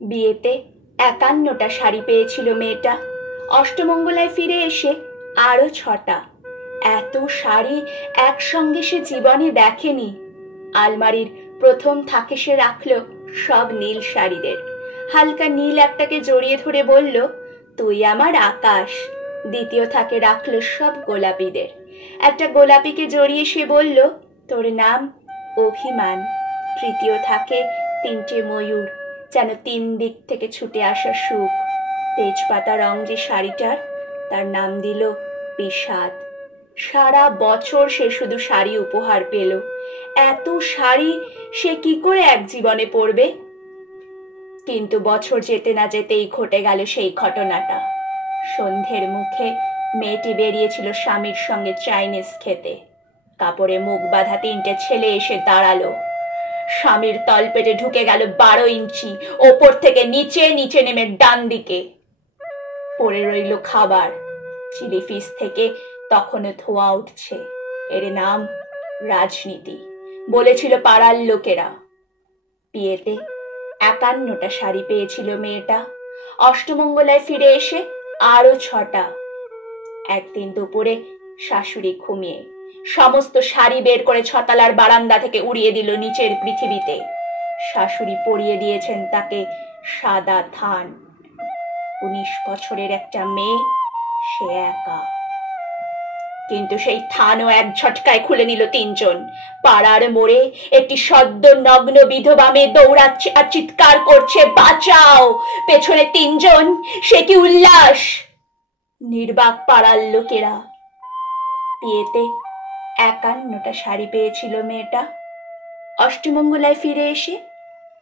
বিয়েতে ৫১টা শাড়ি পেয়েছিল মেয়েটা। অষ্টমঙ্গলায় ফিরে এসে আরো ৬টা। এত শাড়ি একসঙ্গে সে জীবনে দেখেনি। আলমারির প্রথম থাকে সে রাখল সব নীল শাড়িদের। হালকা নীল একটাকে জড়িয়ে ধরে বলল, তুই আমার আকাশ। দ্বিতীয় থাকে রাখল সব গোলাপিদের। একটা গোলাপিকে জড়িয়ে সে বলল, তোর নাম অভিমান। তৃতীয় থাকে ৩টে ময়ূর, যেন ৩ দিক থেকে ছুটে আসা সুখ। তেজপাতা রং যে শাড়িটার, তার নাম দিল বিষাদ। সারা বছর সে শুধু শাড়ি উপহার পেল। এত শাড়ি সে কি করে এক জীবনে পরবে? কিন্তু বছর যেতে না যেতেই ঘটে গেল সেই ঘটনাটা। সন্ধ্যের মুখে মেয়েটি বেরিয়েছিল স্বামীর সঙ্গে চাইনিজ খেতে। কাপড়ে মুখ বাঁধা ৩টে ছেলে এসে দাঁড়ালো। স্বামীর তলপেটে ঢুকে গেল ১২ ইঞ্চি, ওপর থেকে নিচে, নিচে নেমে ডান দিকে। পড়ে রইল খাবার। চিলি ফিস থেকে তখনও ধোঁয়া উঠছে। এর নাম রাজনীতি, বলেছিল পাড়ার লোকেরা। বিয়েতে ৫১টা শাড়ি পেয়েছিল মেয়েটা। অষ্টমঙ্গলায় ফিরে এসে আরো ৬টা। একদিন দুপুরে শাশুড়ি ঘুমিয়ে সমস্ত শাড়ি বের করে ছতলার বারান্দা থেকে উড়িয়ে দিল নিচের পৃথিবীতে। শাশুড়ি পরিয়ে দিয়েছেন তাকে সাদা থান। ১৯ বছরের একটা মেয়ে, সে একা। কিন্তু সেই থানও এক ঝটকায় খুলে নিল ৩জন। পাড়ার মোড়ে একটি সদ্য নগ্ন বিধবা মেয়ে দৌড়াচ্ছে আর চিৎকার করছে, বাঁচাও। পেছনে ৩জন, সে কি উল্লাস! নির্বাক পাড়ার লোকেরা। বিয়েতে ৫১টা শাড়ি পেয়েছিল মেয়েটা। অষ্টমঙ্গলায় ফিরে এসে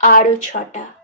আরো ৬টা।